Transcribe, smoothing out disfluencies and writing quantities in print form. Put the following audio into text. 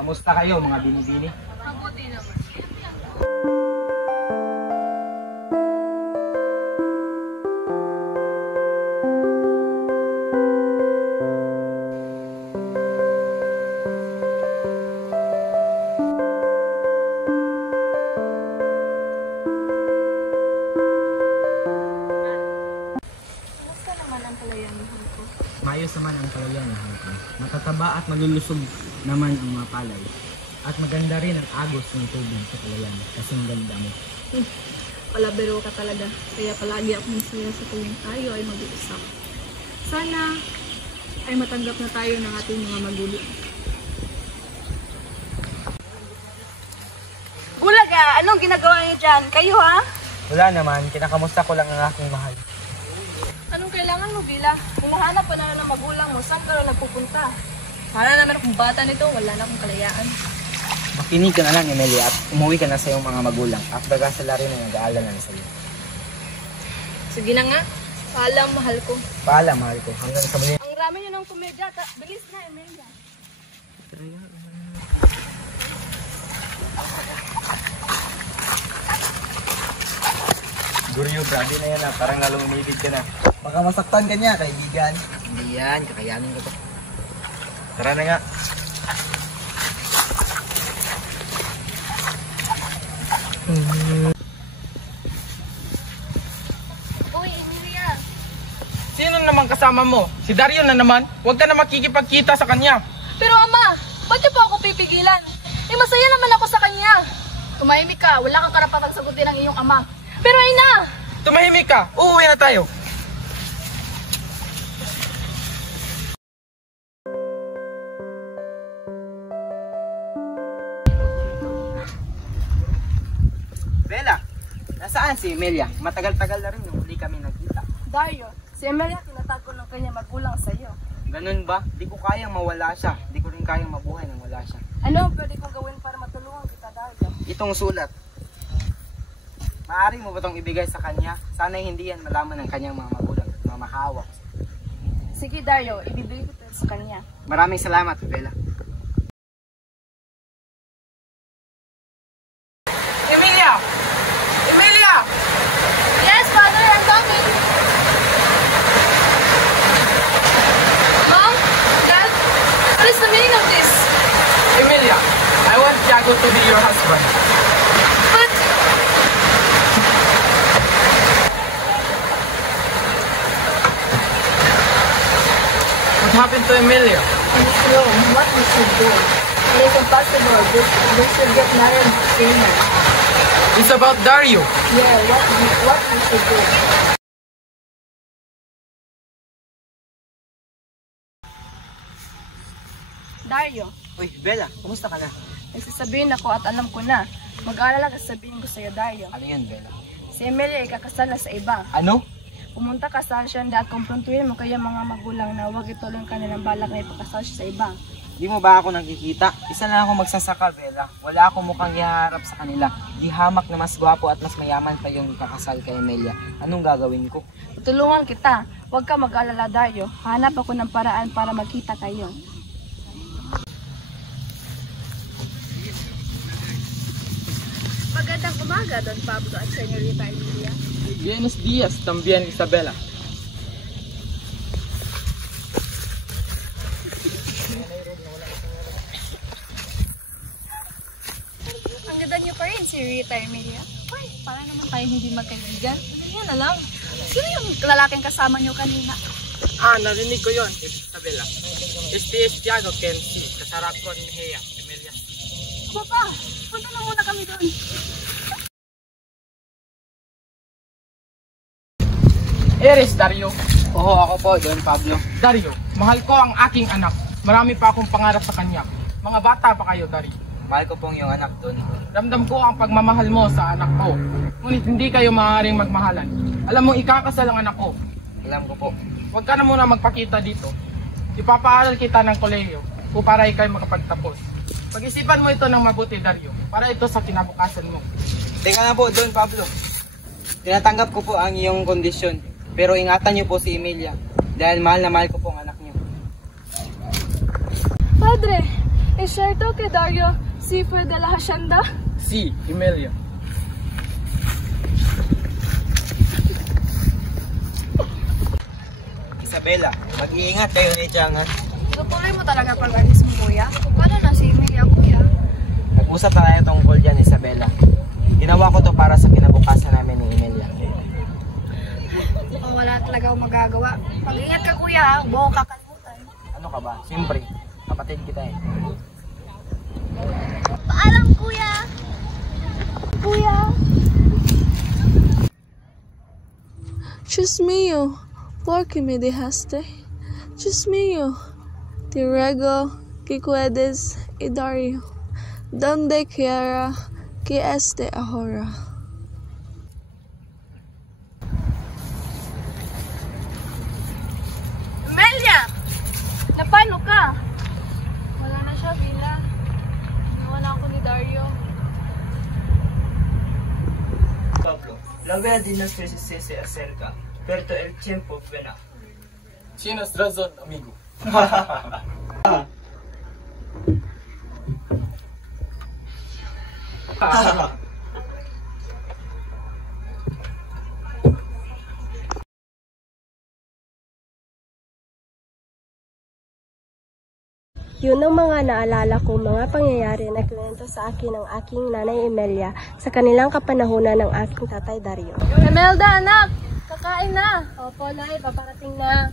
Kamusta kayo mga binibini? Mabuti naman. Kamusta naman ang kalayanihan ko? Maayos naman ang kalayanihan ko. Matataba at malulusog naman ang mga palay. At maganda rin ang agos ng tubig sa kalayan kasing ganda mo. Palabiro ka talaga. Kaya palagi akong masaya sa tuwing tayo ay mag-uusap. Sana ay matanggap na tayo ng ating mga magulang. Bulaga, anong ginagawa niyo dyan? Kayo ha? Wala naman, kinakamusta ko lang ang aking mahal. Anong kailangan mo, Bila? Kung nahanap pa na ng magulang mo, saan ka na nagpupunta? Para naman akong bata nito, wala na akong kalayaan. Makinig ka na lang, Emilia, at umuwi ka na sa iyong mga magulang at bagasala rin na nag-aalala na sa iyo. Sige na nga. Paalam, mahal ko. Paalam, mahal ko. Hanggang sa muli. Ang rami nyo ng komedya. Bilis na, Emilia. Guryo, grabe na yan parang lalong umibig ka na. Baka masaktan ka niya, kaibigan. Hindi yan, kakayanin ko to. Tara na nga. Uy, Emilia. Sino naman kasama mo? Si Dario na naman? Huwag ka na makikipagkita sa kanya. Pero ama, ba't niyo po ako pipigilan? Eh, masaya naman ako sa kanya. Tumahimik ka, wala kang karapatang sagutin ang iyong ama. Pero ay na! Tumahimik ka, uuwi na tayo. Bella, nasaan si Emilia? Matagal-tagal na rin nung huli kami nagkita. Dario, si Emilia tinatago ng kanya magulang sa iyo. Ganun ba? Di ko kayang mawala siya. Di ko rin kayang mabuhay nang wala siya. Ano ang pwede kong gawin para matulungan kita, Dario? Itong sulat. Maaari mo ba itong ibigay sa kanya? Sana hindi yan malaman ng kanyang mga magulang at mga mahawak. Sige, Dario, ibibigay ko ito sa kanya. Maraming salamat, Bella. Emilia! Emilia! Yes, Father, I'm coming! Mom? Dad? What is the meaning of this? Emilia, I want Tiago to be your husband. But... What happened to Emilia? In Rome, what we should do? It is impossible. We should get married sooner. It's about Dario. Yeah, what we should do? Dario, Uy, Bella, kumusta ka na? nagsasabihin ako at alam ko na. Mag-aalala ka sabihin ko sa'yo, Dario. Ano yun, Bella? Si Emilia ay kakasal na sa iba. Ano? Pumunta ka sa asyenda at kumprontuhin mo kaya mga magulang na huwag ituloy ang kanilang balak na ipakasal siya sa iba. Di mo ba ako nakikita? Isa lang ako magsasaka, Bella. Wala akong mukhang ihaharap sa kanila. Di hamak na mas gwapo at mas mayaman pa yung kakasal kay Emilia. Anong gagawin ko? Tutulungan kita. Huwag ka mag-alala, Dario. Hanap ako ng paraan para magkita kayo. Magandang umaga, Don Pablo at Señorita Emilia. Buenos días, también Isabela. Ang ganda niyo pa rin, Señorita Emilia. Ay, para naman tayo hindi magkaibigan. Yan na lang. Sino yung lalaking kasama niyo kanina? Narinig ko yun, Isabela. Este es Tiago quien sí, casará con ella, Emilia. Papa, punta na muna kami doon. Eres Dario. Oo, ako po, Don Pablo. Dario, mahal ko ang aking anak. Marami pa akong pangarap sa kanya. Mga bata pa kayo, Dario. Mahal ko pong yung anak, Don. Ramdam ko ang pagmamahal mo sa anak ko. Ngunit hindi kayo maaaring magmahalan. Alam mo, ikakasal ang anak ko. Alam ko po. Huwag ka na muna magpakita dito. Ipapaaral kita ng kolehiyo o para ikay makapagtapos. Pag-isipan mo ito ng mabuti, Dario, para ito sa kinabukasan mo. Teka na po, Don Pablo. Tinatanggap ko po ang iyong kondisyon. Pero ingatan niyo po si Emilia dahil mahal na mahal ko po ang anak niyo. Padre, ¿Es cierto que Dario sí fue de la hacienda? Sí, Emilia. Isabela, mag-iingat kayo ni Chang. Tutuloy mo talaga pag-alis mo, kuya? Paano na si Emilia, kuya? Nag-usap na tayo tungkol dyan, Isabela. Ginawa ko to para sa kinabukasan namin ni Emilia. Mukhang wala talaga akong magagawa. Mag-ingat ka, kuya, ha? Buong kakalimutan. Ano ka ba? Siyempre, kapatid kita eh. Paalam, kuya! Kuya! Dios mío, ¿por qué me dejaste? Dios mío, te ruego que cuides a Dario, donde quiera que esté ahora. Emilia! Napano ka? Wala na siya, Vila. Nawala ako ni Dario. Pablo, la vea de nuestros se acerca, pero el tiempo pena. Tienes razón, amigo. Yun ang mga naalala kong mga pangyayari na kinuwento sa akin ng aking nanay Emilia sa kanilang kapanahunan ng aking tatay Dario. Emelda, anak! Kakain na! Opo, Nay, paparating na.